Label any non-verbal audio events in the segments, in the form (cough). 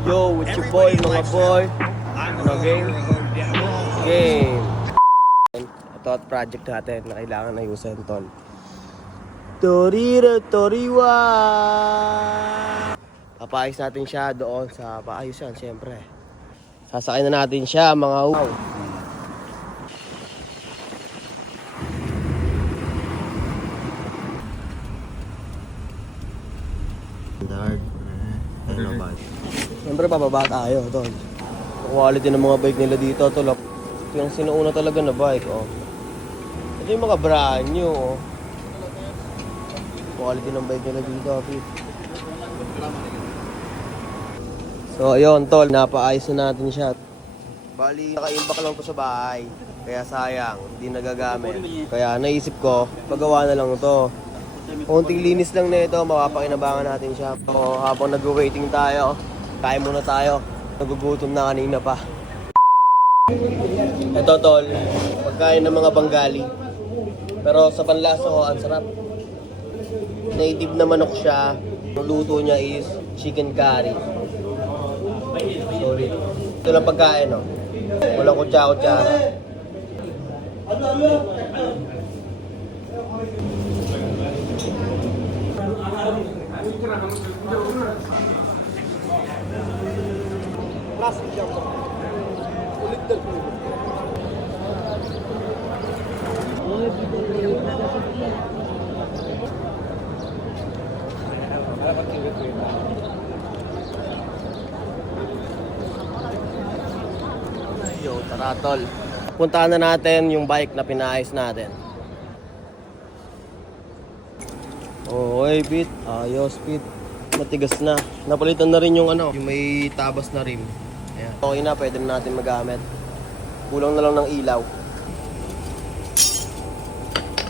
Yo, with your boy, mga boy. Ano, game? Game. Ito at project natin na kailangan ayusin, tol. Torira, Toriwa! Papaayos natin siya doon sa paayusan, siyempre. Sasakay na natin siya, mga wow. Siyempre, bababa tayo, tol. Quality ng mga bike nila dito, tol. Yung sinuuna talaga na bike, oh. Ito yung mga brand new, oh. Quality ng bike nila dito, Pete. So, ayun, tol. Napaayos na natin siya. Bali, naka-impact lang to sa bahay. Kaya sayang, hindi nagagamit. Kaya naisip ko, pagawa na lang to. Konting linis lang na ito, mapapakinabangan natin siya. So, habang nag-waiting tayo, kain muna tayo. Nagugutom na kanina pa. Ito tol, pagkain ng mga Bengali. Pero sa panlasa ko, ang sarap. Native na manok siya. Ang luto niya is chicken curry. Sorry. Ito lang pagkain, no? Walang kutsa-kutsa. Yo, tara tol. Puntahan na natin yung bike na pinaayos natin. Hey, Pete. Ayos, Pete. Matigas na. Napalitan na rin yung ano, yung may tabas na rim. Okay na, pwede na natin magamit. Kulang na lang ng ilaw.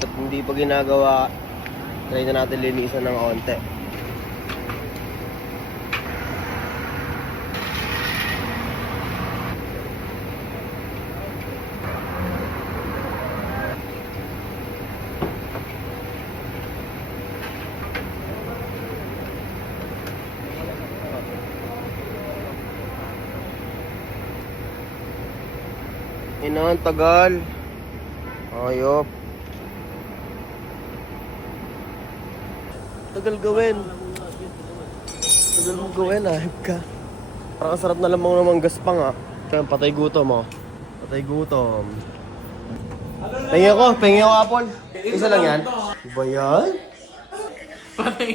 At hindi pa ginagawa, try na natin linisan ng onte. Ina, ang tagal. Ayop. Tagal gawin. Tagal mo gawin, ayop ka. Parang sarap na lamang namang gas pa nga. Kaya patay gutom, oh. Patay gutom. Pengi ako, pengi ako apple. Isa lang yan. Ba yan?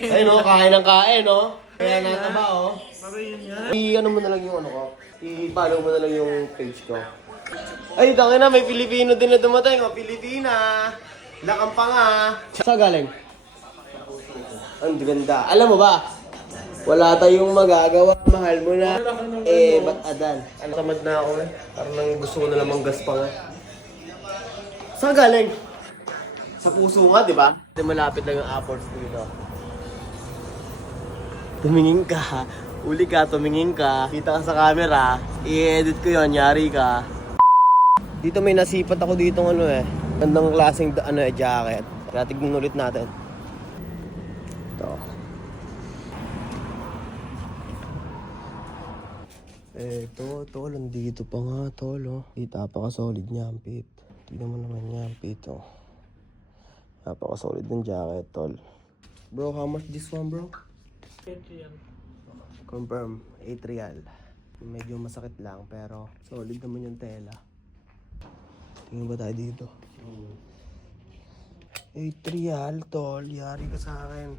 Ay no, kain ng kain, no? Kaya nataba, oh. I-ano mo na lang yung ano ko. I-follow mo na lang yung page ko. Ay, tangin na, may Pilipino din na dumating. O, Pilipina. Lakang pa nga. Sa galing? Ang ganda. Alam mo ba? Wala tayong magagawa. Mahal mo na. Eh, ba't adan? Tamad na ako eh. Parang gusto ko na lamang gas pa nga. Saan galing? Sa puso nga, di ba? Di malapit lang yung apples dito. Tumingin ka. Uli ka, tumingin ka. Kita ka sa camera. I-edit ko yon yari ka. Dito may nasipat ako dito ano eh. Gandang klaseng ano eh, jacket. Kaya tignan ulit natin. Ito. Eh, ito, tol, nandito pa nga, tol, oh. Kita, napaka-solid niya, ang pit. Tignan mo naman niya, ang pit, oh. Napaka-solid ng jacket, tol. Bro, how much this one, bro? Confirm, 8 real. Medyo masakit lang, pero solid naman yung tela. Tingnan ba tayo dito? 8 real, tol. Yari ka sa akin.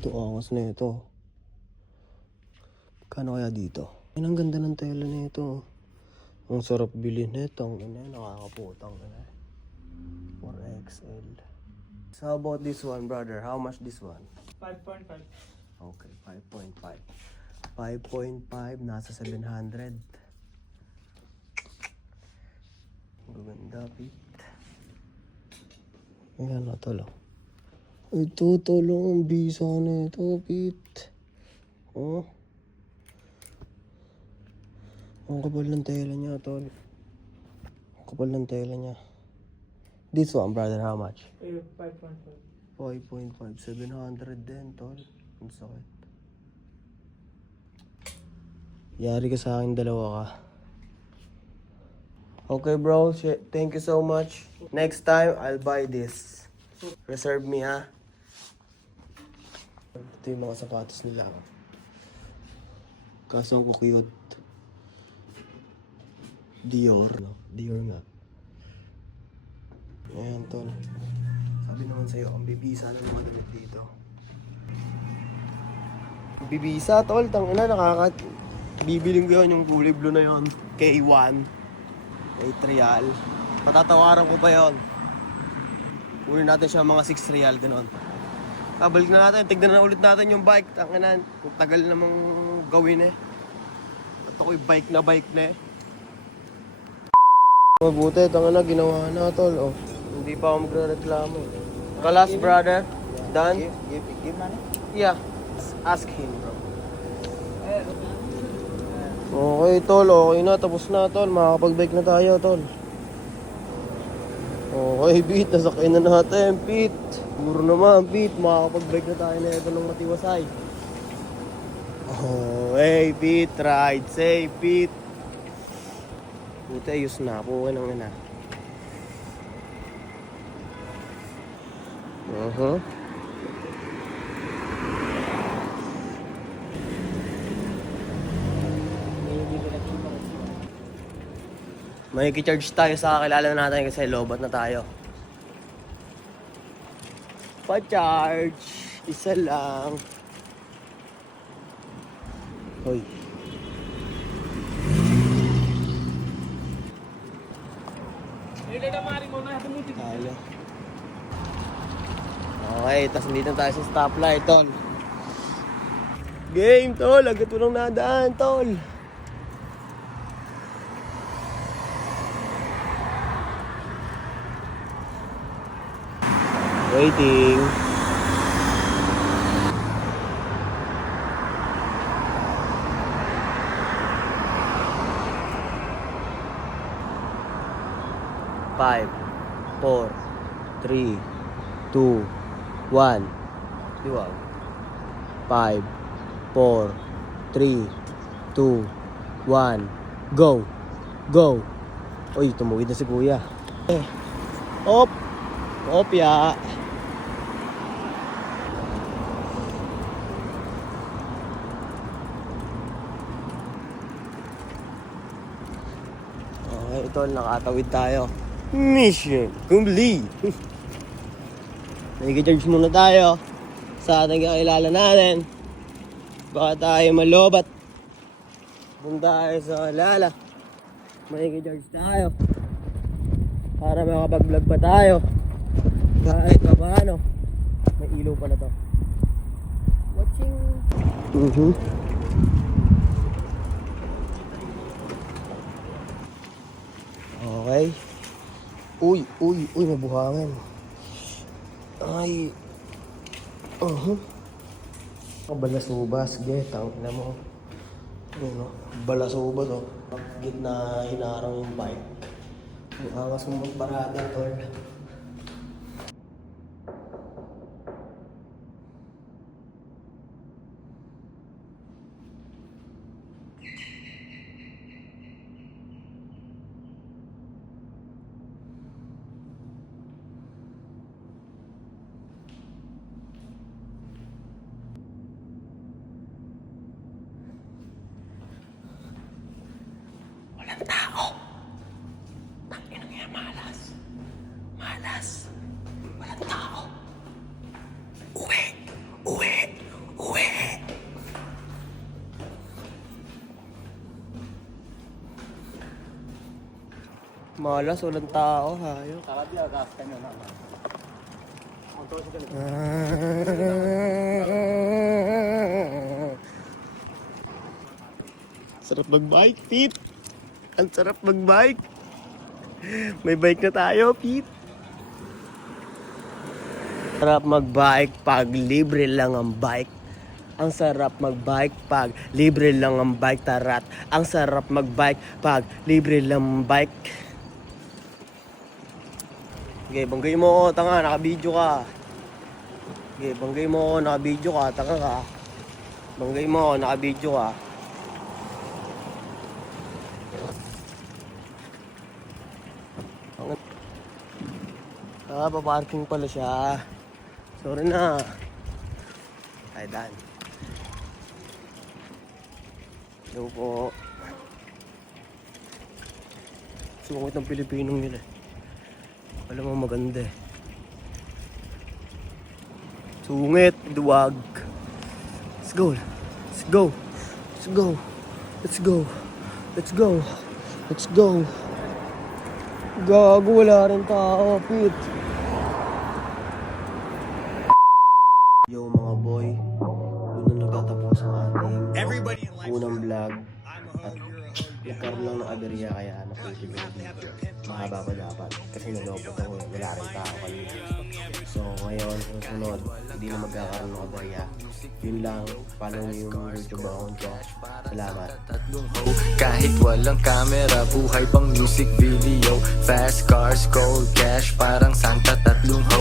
Ito, angas na ito. Kano kaya dito? Yan ang ganda ng tela na ito. Ang sarap bilhin nito. Ang ina, nakakaputang ina. 4XL. So how about this one, brother? How much this one? 5.5. Okay, 5.5. 5.5, nasa 700. Maganda, Pete. Ayan na, tolo. Ito, tolo, ang bisa na ito, Pete. Oh. Ang kapal ng tela niya, tol. Ang kapal ng tela niya. This one, brother, how much? Eh, 5.5. 5.5, 700 din, tol. Ang sakit. Yari ka sa akin, dalawa ka. Okay, bro. Thank you so much. Next time, I'll buy this. Reserve me, ha? Ito yung mga sapatos nila. Kaso ang cute. Dior, no? Dior nga. Ayan, tol. Sabi naman sa'yo, ang bibisa ng mga damit dito. Bibisa, tol. Tangina, nakaka... Bibiling ko yun, yung kulay blue na yun. K1. 8 real. Matatawaran ko pa yon. Kunin natin siya mga 6 real, ganun. Ah, balik na natin. Tignan na ulit natin yung bike. Tangina, kung tagal namang gawin eh. At ako'y bike na bike na eh. Mabuti, tangina, ginawa na, tol. Oh. Hindi pa ako magre-reklamo. Kalas, brother. Done? Give, give money? Yeah. Ask him, bro. Okay, tol. Okay na. Tapos na, tol. Makakapag-bike na tayo, tol. Okay, (laughs) Pete. Nasakay na natin, Pete. Puro naman, Pete. Makakapag-bike na tayo na ito ng matiwasay. Oh, hey, Pete. Ride safe, Pete. Buti, ayos na. Puwi nang ina. Uh-huh. May charge tayo sa kakilala natin kasi lobat na tayo. Pa-charge. Isa lang. Hoy. Talo. Okay, tapos dito tayo sa stoplight, tol. Game, tol. Agad mo lang nadaan, tol. Waiting. Five, four, three, two, one. Liwag. Five, four, three, two, one. Go! Go! Uy, tumuwid na si kuya. Eh. Op! Opya! Ito, nakatawid tayo. Mission complete! (laughs) Nag-charge muna tayo sa ating kakilala natin. Baka tayo malobat. Punta tayo sa kalala. May-charge tayo. Para makapag-vlog pa tayo. Kahit pa paano. May ilaw pala to. Watching. Mhm. Okay. Uy, uy, uy, mabuhangin. Ay. Uh-huh. Balasubas, get, ang ina mo. Ano, no? Balasubas, oh. Gitna hinarang yung bike. Ang angas mo magparada, tol. Malas, walang tao, hayo. Sabi agas ka nyo naman. Sarap mag-bike, Pete. Ang sarap mag-bike. May bike na tayo, Pete. Sarap mag-bike pag libre lang ang bike. Ang sarap mag-bike pag libre lang ang bike tarat. Ang sarap mag-bike pag libre lang ang bike. Okay, banggay mo ako, tanga, naka-video ka. Okay, banggay mo ako, naka-video ka, tanga ka. Banggay mo ako, naka-video ka. Ah, paparking pala siya. Sorry na. Ay, Dan. Hello po. Sungkit ng Pilipinong yun eh. Alam mo maganda eh. Sungit, duwag. Let's go. Let's go. Let's go. Let's go. Let's go. Let's go. Gago, wala rin tao, Pit. Aberya kaya nakulit yung video. Mahaba pa dapat kasi nalopot ako eh. Wala rin tao kanina. So ngayon, susunod, hindi na magkakaroon ng aberya. Yun lang, follow yung YouTube account ko. Salamat. Tatlong Kahit walang camera Buhay pang music video Fast cars, cold cash Parang Santa tatlong ho